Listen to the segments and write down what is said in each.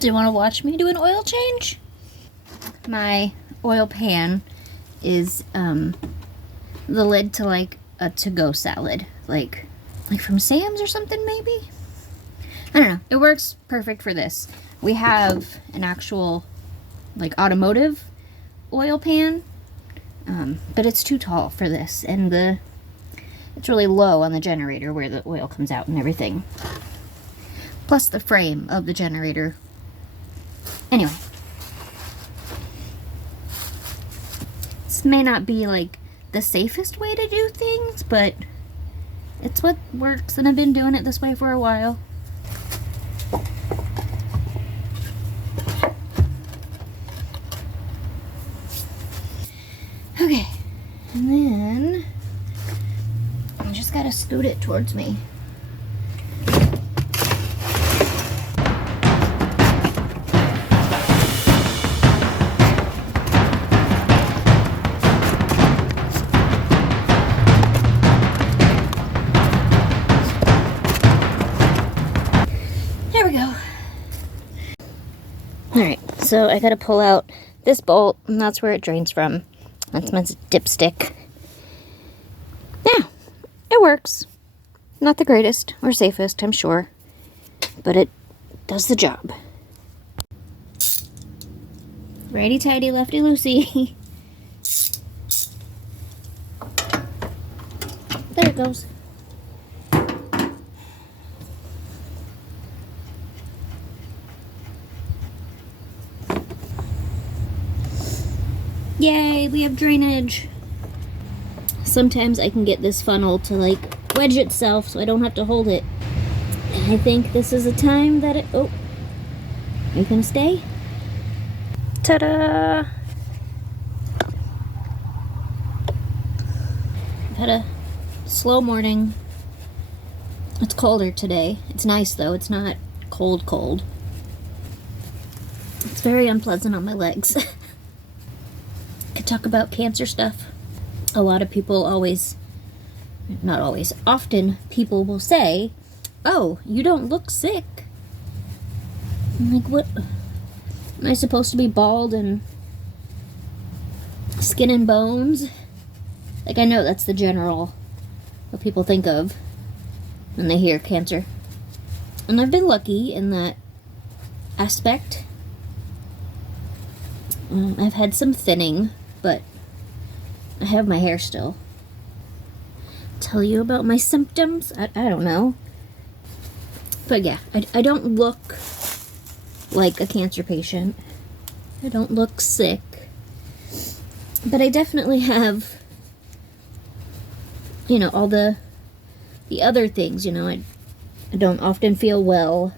Do you want to watch me do an oil change? My oil pan is the lid to like a to-go salad, like from Sam's or something maybe? I don't know. It works perfect for this. We have an actual like automotive oil pan, but it's too tall for this, and it's really low on the generator where the oil comes out and everything. Plus the frame of the generator. Anyway. This may not be like the safest way to do things, but it's what works, and I've been doing it this way for a while. Okay, and then I just gotta scoot it towards me. There we go. Alright, so I gotta pull out this bolt, and that's where it drains from. That's my dipstick. Yeah, it works. Not the greatest or safest, I'm sure, but it does the job. Righty-tighty, lefty-loosey. There it goes. Yay, we have drainage. Sometimes I can get this funnel to like wedge itself so I don't have to hold it. And I think this is a time that it... Oh, are you gonna stay? Ta-da! I've had a slow morning. It's colder today. It's nice though, it's not cold. It's very unpleasant on my legs. Could talk about cancer stuff. A lot of people often people will say, "Oh, you don't look sick." I'm like, what? Am I supposed to be bald and skin and bones? Like, I know that's the general what people think of when they hear cancer. And I've been lucky in that aspect. I've had some thinning, but I have my hair still. Tell you about my symptoms? I don't know. But yeah, I don't look like a cancer patient. I don't look sick. But I definitely have, all the other things, I don't often feel well.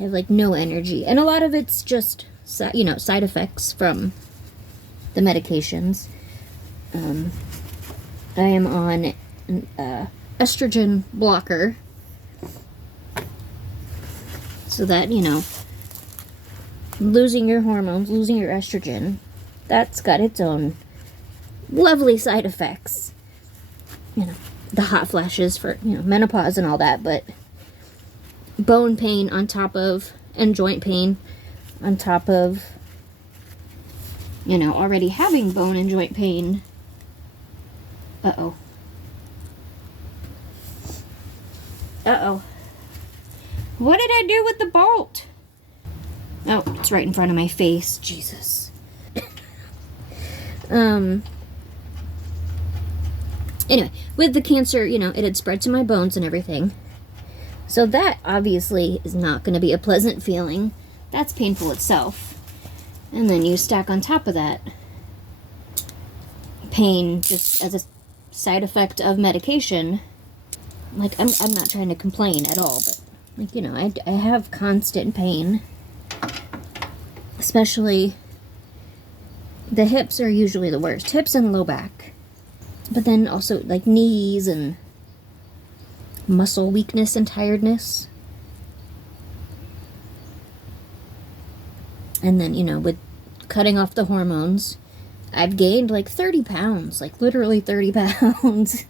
I have like no energy. And a lot of it's just, side effects from the medications. I am on an estrogen blocker. So that, losing your hormones, losing your estrogen, that's got its own lovely side effects. The hot flashes for, menopause and all that, but bone pain on top of, and joint pain on top of, already having bone and joint pain. Uh-oh. What did I do with the bolt? Oh, it's right in front of my face. Jesus. Anyway, with the cancer, it had spread to my bones and everything. So that obviously is not going to be a pleasant feeling. That's painful itself. And then you stack on top of that pain just as a side effect of medication. Like, I'm not trying to complain at all, but, I have constant pain. Especially, the hips are usually the worst. Hips and low back. But then also, like, knees and muscle weakness and tiredness. And then, with cutting off the hormones, I've gained like 30 pounds, like literally 30 pounds.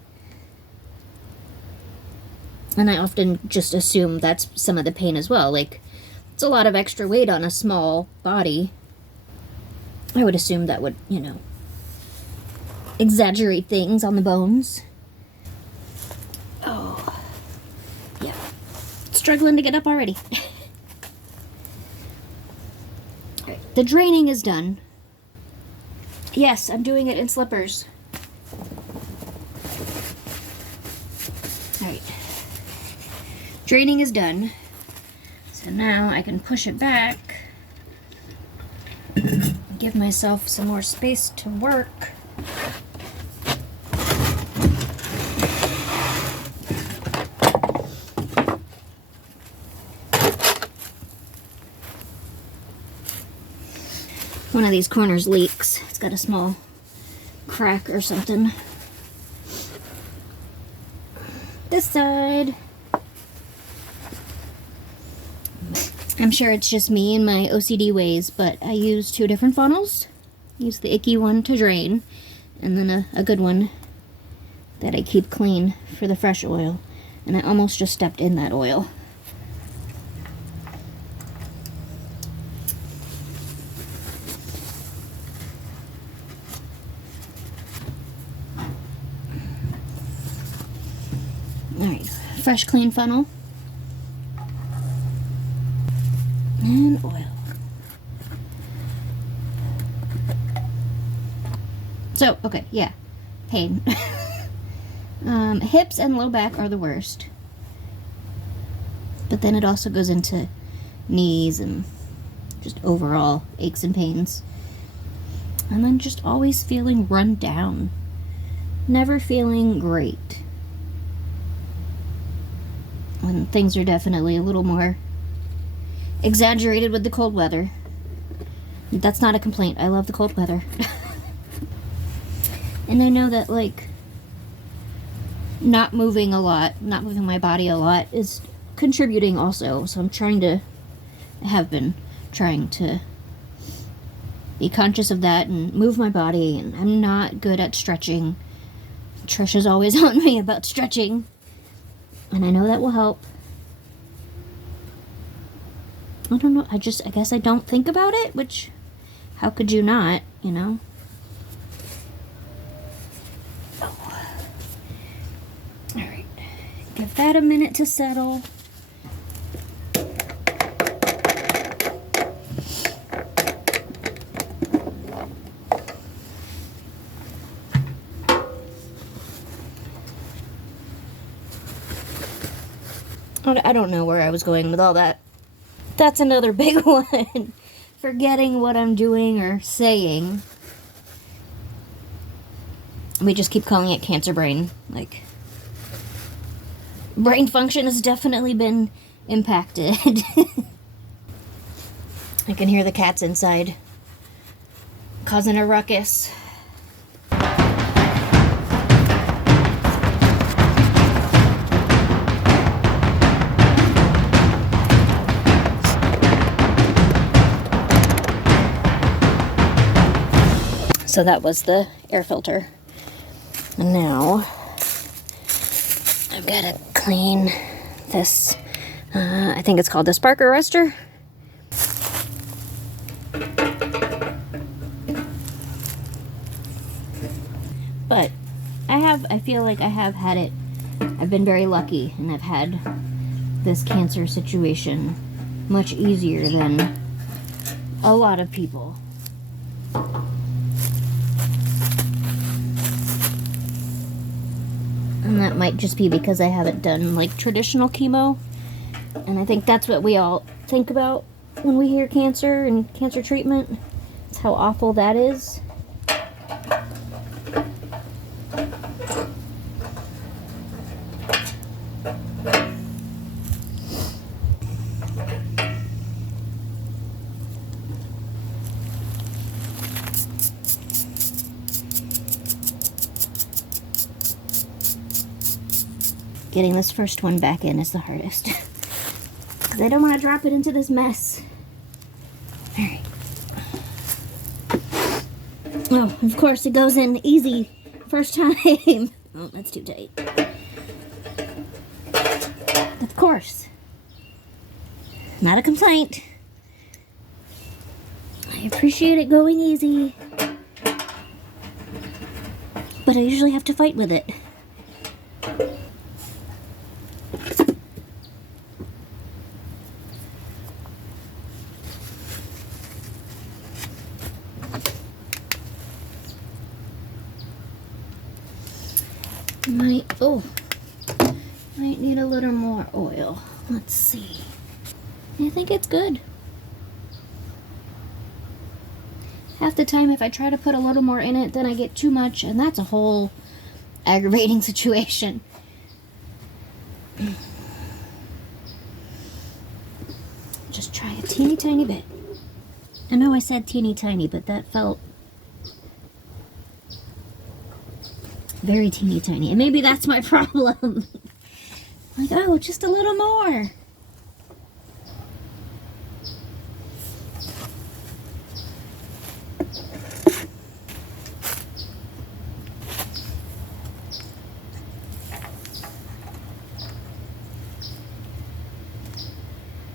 And I often just assume that's some of the pain as well. Like, It's a lot of extra weight on a small body. I would assume that would, you know, exaggerate things on the bones. Oh, yeah. Struggling to get up already. Alright, the draining is done. Yes, I'm doing it in slippers. Alright. Draining is done. So now I can push it back. Give myself some more space to work. One of these corners leaks. It's got a small crack or something. This side. I'm sure it's just me and my OCD ways, but I use 2 different funnels. I use the icky one to drain, and then a good one that I keep clean for the fresh oil. And I almost just stepped in that oil. Alright, fresh clean funnel. And oil. So, okay, yeah. Pain. Hips and low back are the worst. But then it also goes into knees and just overall aches and pains. And then just always feeling run down. Never feeling great. When things are definitely a little more exaggerated with the cold weather. That's not a complaint. I love the cold weather. And I know that, like, not moving my body a lot is contributing also. So I have been trying to be conscious of that and move my body. And I'm not good at stretching. Trish is always on me about stretching. And I know that will help. I don't know, I guess I don't think about it, which, how could you not, you know? Oh. Alright, give that a minute to settle. I don't know where I was going with all that. That's another big one. Forgetting what I'm doing or saying. We just keep calling it cancer brain. Like, brain function has definitely been impacted. I can hear the cats inside causing a ruckus. So that was the air filter. And now I've got to clean this, I think it's called the spark arrestor. But I feel like I have had it, I've been very lucky, and I've had this cancer situation much easier than a lot of people. And that might just be because I haven't done, like, traditional chemo. And I think that's what we all think about when we hear cancer and cancer treatment. It's how awful that is. Getting this first one back in is the hardest. Because I don't want to drop it into this mess. Alright. Oh, of course it goes in easy first time. Oh, that's too tight. Of course. Not a complaint. I appreciate it going easy, but I usually have to fight with it. Might need a little more oil. Let's see. I think it's good. Half the time if I try to put a little more in it, then I get too much, and that's a whole aggravating situation. Just try a teeny tiny bit. I know I said teeny tiny, but that felt very teeny tiny. And maybe that's my problem. Like, oh, just a little more.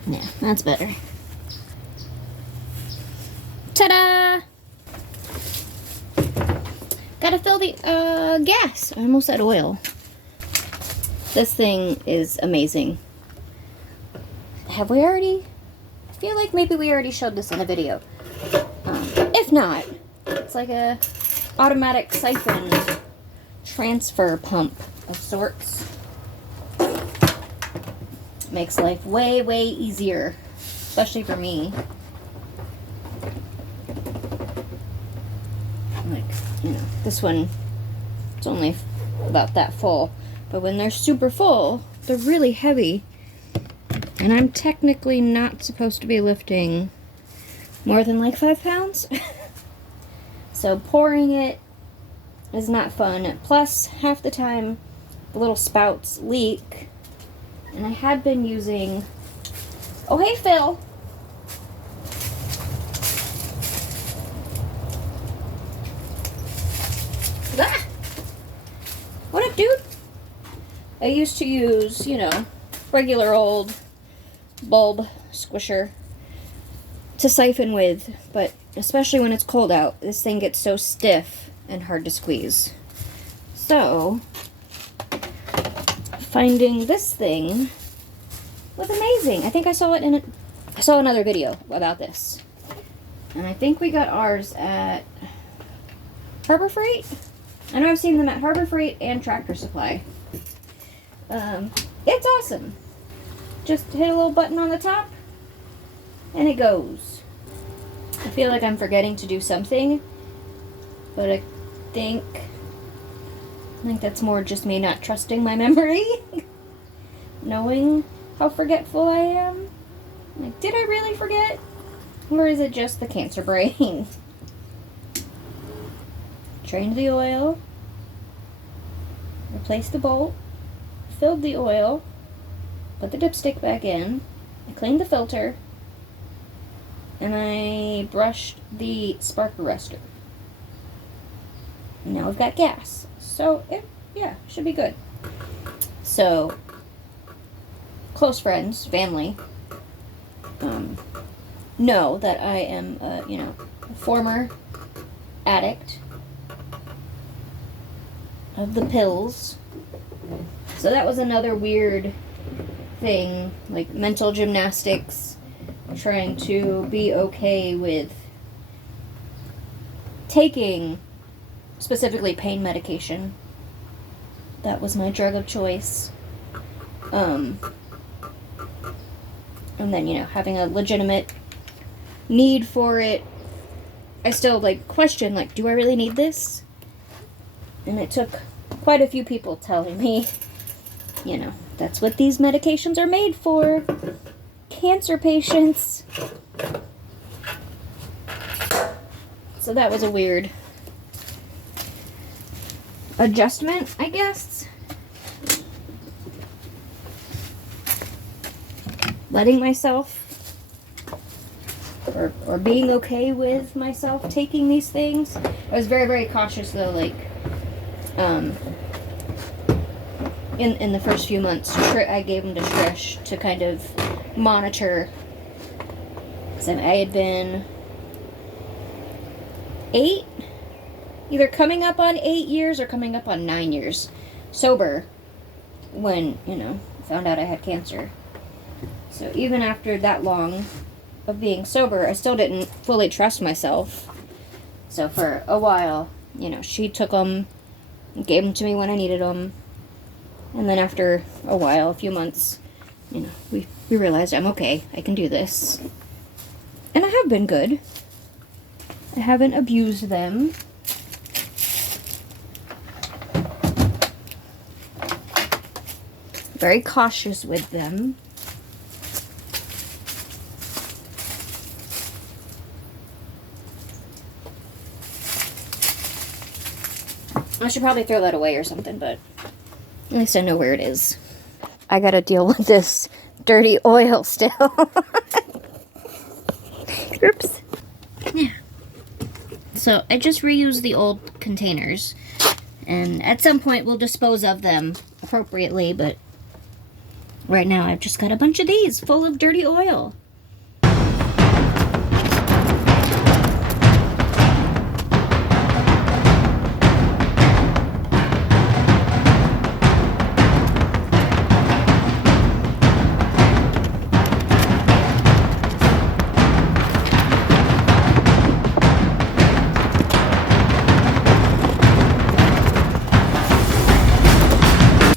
Yeah, that's better. Ta-da! Gotta fill the gas. I almost said oil. This thing is amazing. Have we already? I feel like maybe we already showed this in a video. If not, it's like a automatic siphon transfer pump of sorts. Makes life way, way easier, especially for me. Like, you know, this one, it's only about that full. But when they're super full, they're really heavy. And I'm technically not supposed to be lifting more than like 5 pounds. So pouring it is not fun. Plus, half the time, the little spouts leak. And I had been using... Oh, hey, Phil! Ah! What up, dude? I used to use, you know, regular old bulb squisher to siphon with, but especially when it's cold out, this thing gets so stiff and hard to squeeze. So, finding this thing was amazing. I think I saw it in I saw another video about this. And I think we got ours at Harbor Freight. I know I've seen them at Harbor Freight and Tractor Supply. It's awesome. Just hit a little button on the top and it goes. I feel like I'm forgetting to do something, but I think that's more just me not trusting my memory. Knowing how forgetful I am. Like, did I really forget? Or is it just the cancer brain? Drained the oil. Replaced the bolt. Filled the oil. Put the dipstick back in. I cleaned the filter. And I brushed the spark arrestor. And now we've got gas. So, yeah, should be good. So, close friends, family, know that I am, you know, a former addict of the pills. So that was another weird thing, like mental gymnastics, trying to be okay with taking specifically pain medication. That was my drug of choice. And then, you know, having a legitimate need for it. I still, like, question, like, do I really need this? And it took quite a few people telling me, you know, that's what these medications are made for. Cancer patients. So that was a weird adjustment, I guess. Letting myself, or being okay with myself taking these things. I was very, very cautious though, like, in the first few months, I gave them to Trish to kind of monitor because I had been 8, either coming up on 8 years or coming up on 9 years sober when, you know, found out I had cancer. So even after that long of being sober, I still didn't fully trust myself. So for a while, you know, she took them, gave them to me when I needed them. And then after a while, a few months, you know, we realized I'm okay. I can do this. And I have been good. I haven't abused them. Very cautious with them. I should probably throw that away or something, but at least I know where it is. I gotta deal with this dirty oil still. Oops. Yeah. So I just reuse the old containers, and at some point we'll dispose of them appropriately, but right now I've just got a bunch of these full of dirty oil.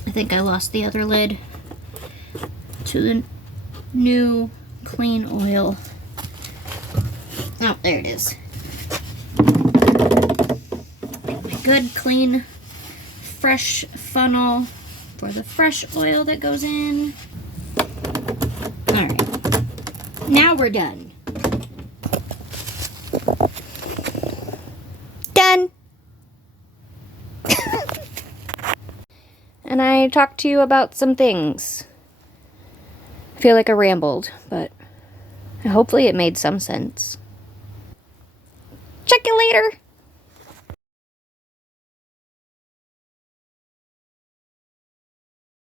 I think I lost the other lid to the new clean oil. Oh, there it is. My good, clean, fresh funnel for the fresh oil that goes in. Alright, now we're done. Done! And I talked to you about some things. I feel like I rambled, but hopefully it made some sense. Check you later!